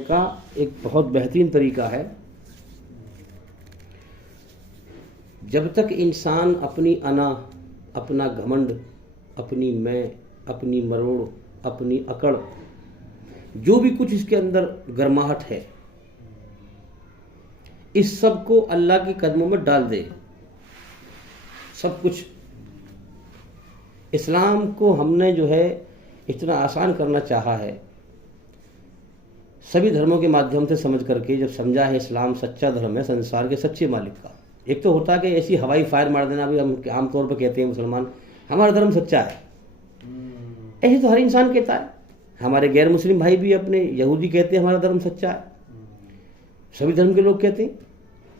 का एक बहुत बेहतरीन तरीका है। जब तक इंसान अपनी अना, अपना घमंड, अपनी मैं, अपनी मरोड़, अपनी अकड़, जो भी कुछ इसके अंदर गर्माहट है, इस सब को अल्लाह के कदमों में डाल दे। सब कुछ इस्लाम को हमने जो है इतना आसान करना चाहा है, सभी धर्मों के माध्यम से समझ करके जब समझा है इस्लाम सच्चा धर्म है संसार के सच्चे मालिक का। एक तो होता कि ऐसी हवाई फायर मार देना, भी हम आमतौर पर कहते हैं मुसलमान हमारा धर्म सच्चा है, ऐसे तो हर इंसान कहता है। हमारे गैर मुस्लिम भाई भी अपने यहूदी कहते हैं हमारा धर्म सच्चा है, सभी धर्म के लोग कहते हैं।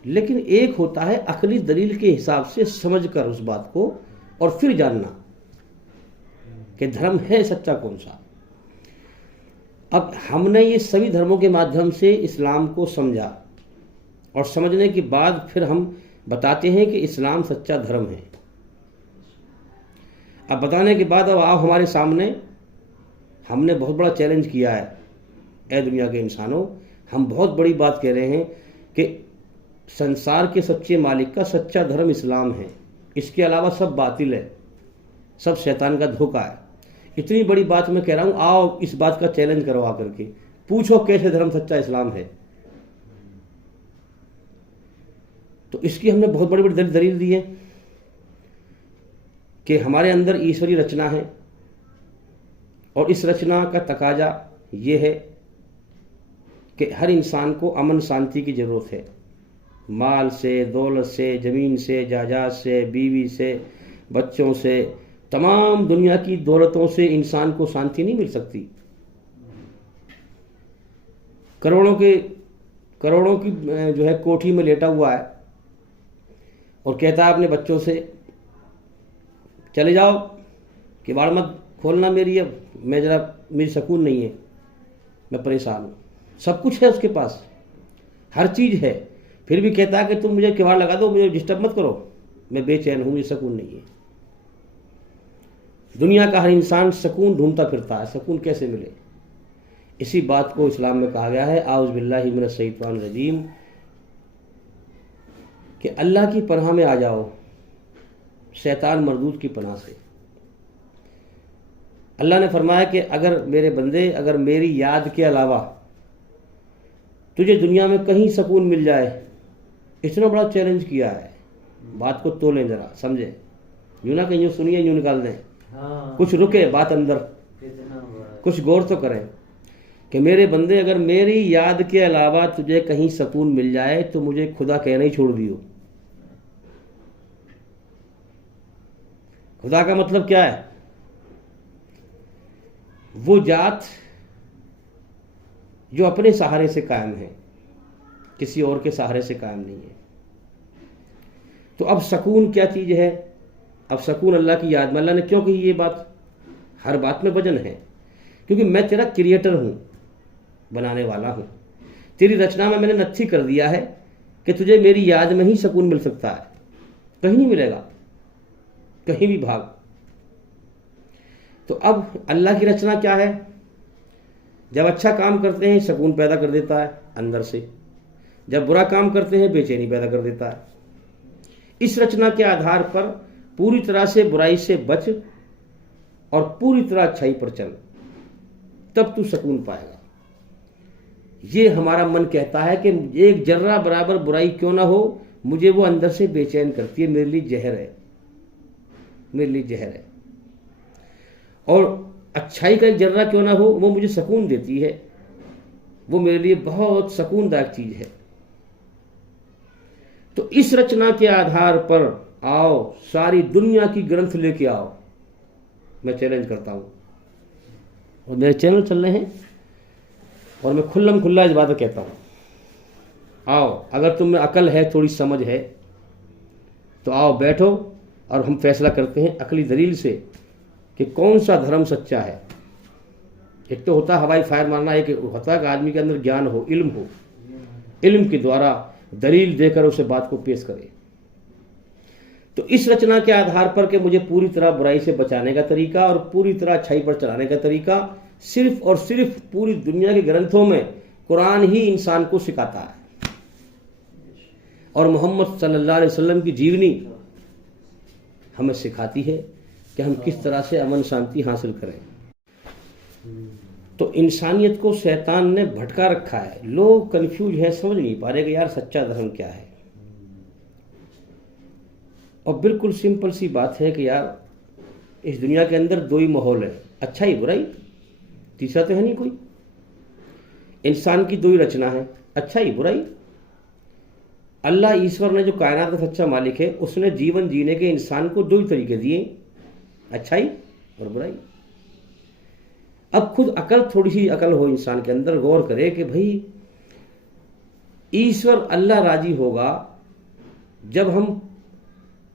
लेकिन एक होता है अकली दलील के हिसाब से समझकर उस बात को और फिर जानना कि धर्म है सच्चा कौन सा। अब हमने ये सभी धर्मों के माध्यम से इस्लाम को समझा और समझने के बाद फिर हम बताते हैं कि इस्लाम सच्चा धर्म है। अब बताने के बाद अब आओ हमारे सामने, हमने बहुत बड़ा चैलेंज किया है। ए दुनिया के इंसानों, हम बहुत बड़ी बात कह रहे हैं कि संसार के सच्चे मालिक का सच्चा धर्म इस्लाम है, इसके अलावा सब बातिल है, सब शैतान का धोखा है। इतनी बड़ी बात मैं कह रहा हूं, आओ इस बात का चैलेंज करो आकर के, पूछो कैसे धर्म सच्चा इस्लाम है। तो इसकी हमने बहुत बड़ी बड़ी दलील दी है कि हमारे अंदर ईश्वरीय रचना है और इस रचना का तकाजा ये है कि हर इंसान को अमन शांति की जरूरत है। माल से, दौलत से, ज़मीन से, जायदाद से, बीवी से, बच्चों से, तमाम दुनिया की दौलतों से इंसान को शांति नहीं मिल सकती। करोड़ों की जो है कोठी में लेटा हुआ है और कहता है अपने बच्चों से चले जाओ, किवाड़ मत खोलना मेरी, अब मेरी सुकून नहीं है, मैं परेशान हूँ। सब कुछ है उसके पास, हर चीज़ है, फिर भी कहता है कि तुम मुझे किवाड़ लगा दो, मुझे डिस्टर्ब मत करो, मैं बेचैन हूँ, मुझे सुकून नहीं है। दुनिया का हर इंसान सुकून ढूंढता फिरता है, सुकून कैसे मिले। इसी बात को इस्लाम में कहा गया है, आउज़ बिल्लाहि मिनश शैतानिर रजीम, कि अल्लाह की पनाह में आ जाओ शैतान मरदूद की पनाह से। अल्लाह ने फरमाया कि अगर मेरे बंदे, अगर मेरी याद के अलावा तुझे दुनिया में कहीं सुकून मिल जाए, इतना बड़ा चैलेंज किया है। बात को तोलें जरा, समझे, यूं ना कहीं सुनिए यूं निकाल दें। कुछ रुके बात अंदर, कुछ गौर तो करें कि मेरे बंदे, अगर मेरी याद के अलावा तुझे कहीं सुकून मिल जाए तो मुझे खुदा कहना ही छोड़ दियो। खुदा का मतलब क्या है? वो जात जो अपने सहारे से कायम है, किसी और के सहारे से कायम नहीं है। तो अब सुकून क्या चीज है? अब सुकून अल्लाह की याद में। अल्लाह ने क्यों कही ये बात? हर बात में वजन है, क्योंकि मैं तेरा क्रिएटर हूं, बनाने वाला हूं। तेरी रचना में मैंने नत्थी कर दिया है कि तुझे मेरी याद में ही सुकून मिल सकता है, कहीं नहीं मिलेगा, कहीं भी भाग। तो अब अल्लाह की रचना क्या है? जब अच्छा काम करते हैं सुकून पैदा कर देता है अंदर से, जब बुरा काम करते हैं बेचैनी पैदा कर देता है। इस रचना के आधार पर पूरी तरह से बुराई से बच और पूरी तरह अच्छाई पर चल, तब तू सुकून पाएगा। ये हमारा मन कहता है कि एक जर्रा बराबर बुराई क्यों ना हो, मुझे वो अंदर से बेचैन करती है, मेरे लिए जहर है, मेरे लिए जहर है। और अच्छाई का एक जर्रा क्यों ना हो, वो मुझे सुकून देती है, वो मेरे लिए बहुत सुकूनदायक चीज है। तो इस रचना के आधार पर आओ, सारी दुनिया की ग्रंथ लेके आओ, मैं चैलेंज करता हूं। और मेरे चैनल चल रहे हैं और मैं खुल्लम खुल्ला इस बात कहता हूं, आओ, अगर तुम में अकल है, थोड़ी समझ है, तो आओ बैठो और हम फैसला करते हैं अकली दलील से कि कौन सा धर्म सच्चा है। एक तो होता हवाई फायर मारना, एक होता है कि आदमी के अंदर ज्ञान हो, इल्म के द्वारा दलील देकर उसे बात को पेश करे। तो इस रचना के आधार पर कि मुझे पूरी तरह बुराई से बचाने का तरीका और पूरी तरह अच्छाई पर चलाने का तरीका, सिर्फ और सिर्फ पूरी दुनिया के ग्रंथों में कुरान ही इंसान को सिखाता है और मोहम्मद सल्लल्लाहु अलैहि वसल्लम की जीवनी हमें सिखाती है कि हम किस तरह से अमन शांति हासिल करें। तो इंसानियत को शैतान ने भटका रखा है, लोग कंफ्यूज हैं, समझ नहीं पा रहे कि यार सच्चा धर्म क्या है। और बिल्कुल सिंपल सी बात है कि यार इस दुनिया के अंदर दो ही माहौल है, अच्छा ही बुराई, तीसरा तो है नहीं कोई। इंसान की दो ही रचना है, अच्छा ही बुराई। अल्लाह ईश्वर ने जो कायनात का सच्चा मालिक है, उसने जीवन जीने के इंसान को दो ही तरीके दिए, अच्छाई और बुराई। अब खुद अकल, थोड़ी सी अकल हो इंसान के अंदर, गौर करे कि भाई ईश्वर अल्लाह राजी होगा जब हम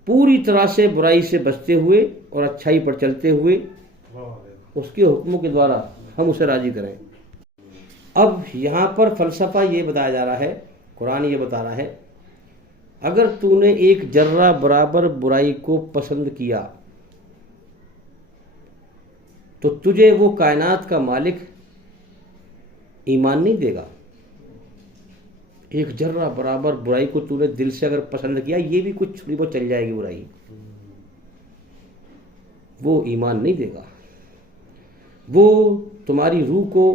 पूरी तरह से बुराई से बचते हुए और अच्छाई पर चलते हुए उसके हुक्मों के द्वारा हम उसे राजी करें। अब यहां पर फलसफा ये बताया जा रहा है, कुरान ये बता रहा है, अगर तूने एक जर्रा बराबर बुराई को पसंद किया तो तुझे वो कायनात का मालिक ईमान नहीं देगा। एक जर्रा बराबर बुराई को तूने दिल से अगर पसंद किया, ये भी कुछ थोड़ी बहुत चल जाएगी बुराई, वो ईमान नहीं देगा। वो तुम्हारी रूह को,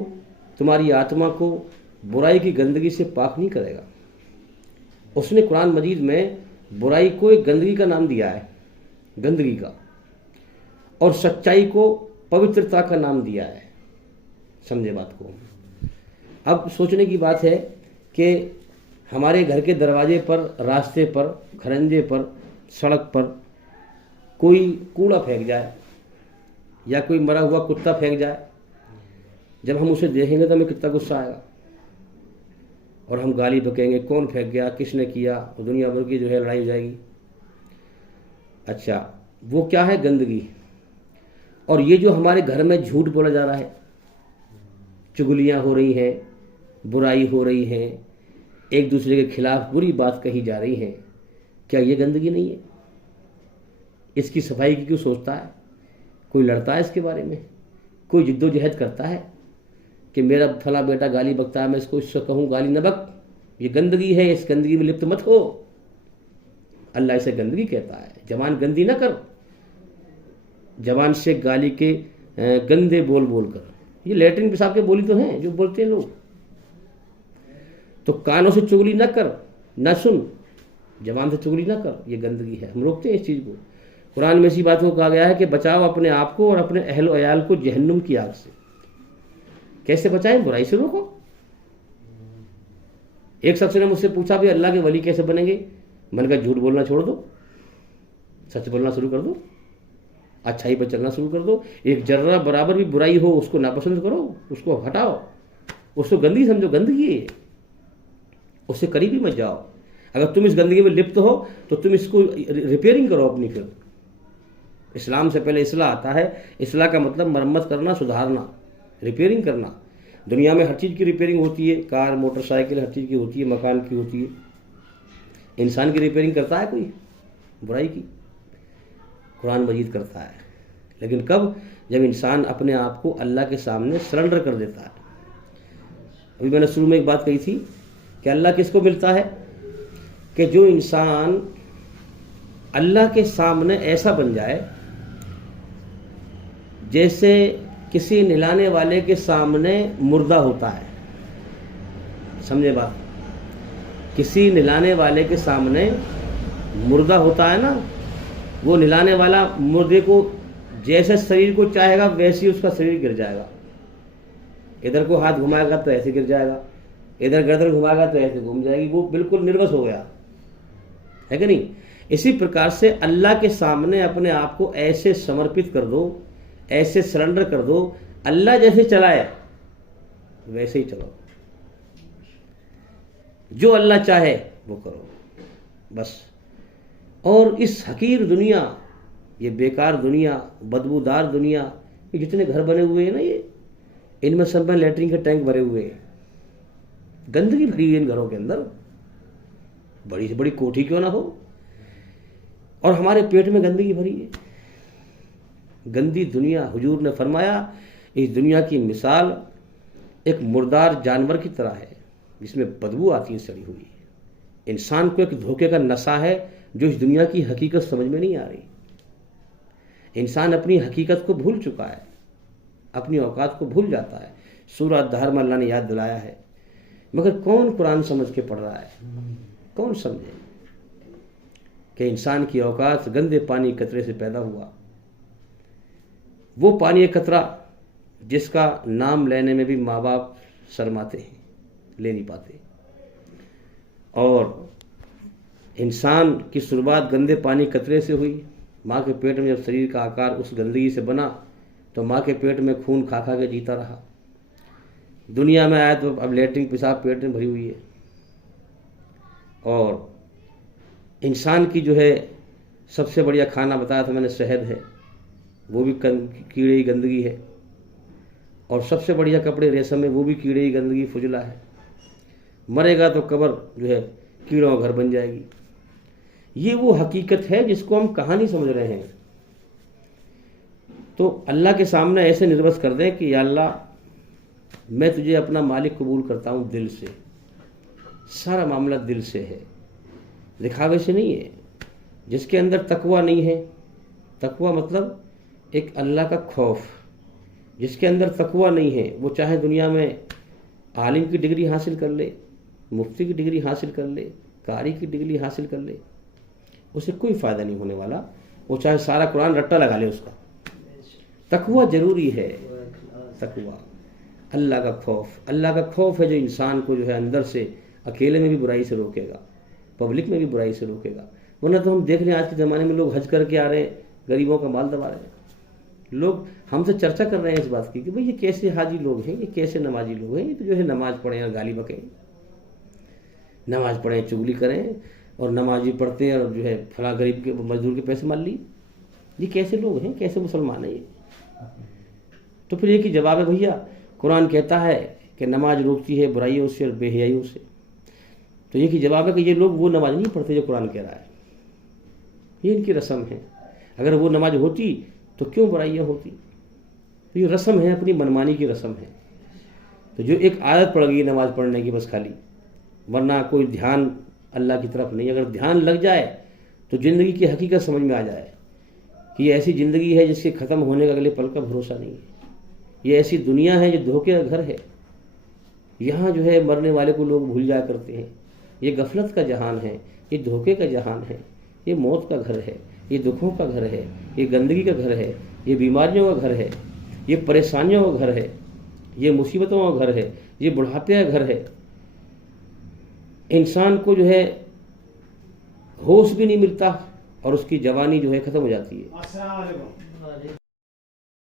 तुम्हारी आत्मा को बुराई की गंदगी से पाक नहीं करेगा। उसने कुरान मजीद में बुराई को एक गंदगी का नाम दिया है, गंदगी का, और सच्चाई को पवित्रता का नाम दिया है। समझे बात को। अब सोचने की बात है कि हमारे घर के दरवाजे पर, रास्ते पर, खरंजे पर, सड़क पर कोई कूड़ा फेंक जाए या कोई मरा हुआ कुत्ता फेंक जाए, जब हम उसे देखेंगे तो हमें कितना गुस्सा आएगा और हम गाली बकेंगे, कौन फेंक गया, किसने किया, और दुनिया भर की जो है लड़ाई हो जाएगी। अच्छा, वो क्या है? गंदगी। और ये जो हमारे घर में झूठ बोला जा रहा है, चुगलियाँ हो रही हैं, बुराई हो रही है, एक दूसरे के खिलाफ बुरी बात कही जा रही है, क्या ये गंदगी नहीं है? इसकी सफाई की क्यों सोचता है? कोई लड़ता है इसके बारे में? कोई जिद्दोजहद करता है कि मेरा फला बेटा गाली बकता है, मैं इससे कहूँ गाली न बक, ये गंदगी है, इस गंदगी में लिप्त मत हो। अल्लाह इसे गंदगी कहता है। जबान गंदी ना कर, जबान से गाली के गंदे बोल बोल कर, ये लैट्रिन पेशाब के बोली तो हैं जो बोलते हैं लोग। तो कानों से चुगली ना कर, ना सुन, जबान से चुगली ना कर, ये गंदगी है। हम रोकते हैं इस चीज़ को। कुरान में इसी बात को कहा गया है कि बचाओ अपने आप को और अपने अहल अयाल को जहन्नुम की आग से। कैसे बचाएं? बुराई से रोको। एक शख्स ने मुझसे पूछा भी अल्लाह के वली कैसे बनेंगे? मैंने कहा झूठ बोलना छोड़ दो, सच बोलना शुरू कर दो, अच्छाई पर चलना शुरू कर दो। एक जर्रा बराबर भी बुराई हो उसको नापसंद करो, उसको हटाओ, उसको गंदगी समझो, गंदगी है, उससे करीबी मत जाओ। अगर तुम इस गंदगी में लिप्त हो तो तुम इसको रिपेयरिंग करो अपनी। फिर इस्लाम से पहले इस्लाह आता है। इस्लाह का मतलब मरम्मत करना, सुधारना, रिपेयरिंग करना। दुनिया में हर चीज़ की रिपेयरिंग होती है, कार, मोटरसाइकिल, हर चीज़ की होती है, मकान की होती है। इंसान की रिपेयरिंग करता है कोई? बुराई की कुरान मजीद करता है। लेकिन कब? जब इंसान अपने आप को अल्लाह के सामने सरेंडर कर देता है। अभी मैंने शुरू में एक बात कही थी कि अल्लाह किसको मिलता है? कि जो इंसान अल्लाह के सामने ऐसा बन जाए जैसे किसी नहलाने वाले के सामने मुर्दा होता है। समझे बात? किसी नहलाने वाले के सामने मुर्दा होता है ना, वो नहलाने वाला मुर्दे को जैसे शरीर को चाहेगा वैसे ही उसका शरीर गिर जाएगा। इधर को हाथ घुमाएगा तो ऐसे गिर जाएगा, इधर गर्दन घुमाएगा तो ऐसे घूम जाएगी, वो बिल्कुल निर्वस हो गया है कि नहीं? इसी प्रकार से अल्लाह के सामने अपने आप को ऐसे समर्पित कर दो, ऐसे सरेंडर कर दो, अल्लाह जैसे चलाए वैसे ही चलो, जो अल्लाह चाहे वो करो बस। और इस हकीर दुनिया, ये बेकार दुनिया, बदबूदार दुनिया, ये जितने घर बने हुए हैं ना, ये इनमें सब में लैट्रिन के टैंक भरे हुए हैं, गंदगी भरी हुई है इन घरों के अंदर, बड़ी से बड़ी कोठी क्यों ना हो, और हमारे पेट में गंदगी भरी है। गंदी दुनिया, हुजूर ने फरमाया इस दुनिया की मिसाल एक मुर्दार जानवर की तरह है जिसमें बदबू आती है सड़ी हुई। इंसान को एक धोखे का नशा है जो इस दुनिया की हकीकत समझ में नहीं आ रही। इंसान अपनी हकीकत को भूल चुका है, अपनी औकात को भूल जाता है। सूरह दहर में अल्लाह ने याद दिलाया है, मगर कौन कुरान समझ के पढ़ रहा है? कौन समझे कि इंसान की औकात गंदे पानी कतरे से पैदा हुआ। वो पानी एक कतरा जिसका नाम लेने में भी माँ बाप शर्माते हैं, ले नहीं पाते। और इंसान की शुरुआत गंदे पानी कतरे से हुई। माँ के पेट में जब शरीर का आकार उस गंदगी से बना तो माँ के पेट में खून खा खा के जीता रहा। दुनिया में आया तो अब लेटरिन पेशाब पेट में भरी हुई है। और इंसान की जो है सबसे बढ़िया खाना बताया था मैंने, शहद है, वो भी कीड़े की गंदगी है। और सबसे बढ़िया कपड़े रेशम है, वो भी कीड़े की गंदगी फुजला है। मरेगा तो कब्र जो है कीड़ों का घर बन जाएगी। ये वो हकीकत है जिसको हम कहानी समझ रहे हैं। तो अल्लाह के सामने ऐसे निर्वस कर दें कि या अल्लाह, मैं तुझे अपना मालिक कबूल करता हूँ दिल से। सारा मामला दिल से है, दिखावे से नहीं है। जिसके अंदर तकवा नहीं है, तकवा मतलब एक अल्लाह का खौफ, जिसके अंदर तकवा नहीं है वो चाहे दुनिया में आलिम की डिग्री हासिल कर ले, मुफ्ती की डिग्री हासिल कर ले, कारी की डिग्री हासिल कर ले, उसे कोई फ़ायदा नहीं होने वाला। वो चाहे सारा कुरान रट्टा लगा ले, उसका तकवा जरूरी है। तकवा अल्लाह का खौफ, अल्लाह का खौफ है जो इंसान को जो है अंदर से अकेले में भी बुराई से रोकेगा, पब्लिक में भी बुराई से रोकेगा। वरना तो हम देख रहे हैं आज के ज़माने में लोग हज करके आ रहे हैं, गरीबों का माल दबा रहे हैं। लोग हमसे चर्चा कर रहे हैं इस बात की कि भाई ये कैसे हाजी लोग हैं, ये कैसे नमाजी लोग हैं, ये तो जो है नमाज पढ़ें और गाली बकें, नमाज पढ़ें चुगली करें, और नमाजी पढ़ते हैं और जो है फला गरीब के मजदूर के पैसे मान लिए। ये कैसे लोग हैं, कैसे मुसलमान हैं ये? तो फिर एक ही जवाब है भैया, कुरान कहता है कि नमाज रोकती है बुराइयों से और बेहयाइयों से। तो एक ही जवाब है कि ये लोग वो नमाज नहीं पढ़ते जो कुरान कह रहा है, ये इनकी रस्म है। अगर वो नमाज होती तो क्यों बुराइयाँ होती? तो ये रस्म है, अपनी मनमानी की रस्म है। तो जो एक आदत पड़ गई नमाज पढ़ने की बस खाली, वरना कोई ध्यान अल्लाह की तरफ नहीं। अगर ध्यान लग जाए तो ज़िंदगी की हकीकत समझ में आ जाए कि ये ऐसी ज़िंदगी है जिसके ख़त्म होने का अगले पल का भरोसा नहीं है। ये ऐसी दुनिया है जो धोखे का घर है। यहाँ जो है मरने वाले को लोग भूल जाया करते हैं। ये गफलत का जहान है, ये धोखे का जहान है, ये मौत का घर है, ये दुखों का घर है, ये गंदगी का घर है, ये बीमारियों का घर है, ये परेशानियों का घर है, ये मुसीबतों का घर है, ये बुढ़ापे का घर है। इंसान को जो है होश भी नहीं मिलता और उसकी जवानी जो है ख़त्म हो जाती है।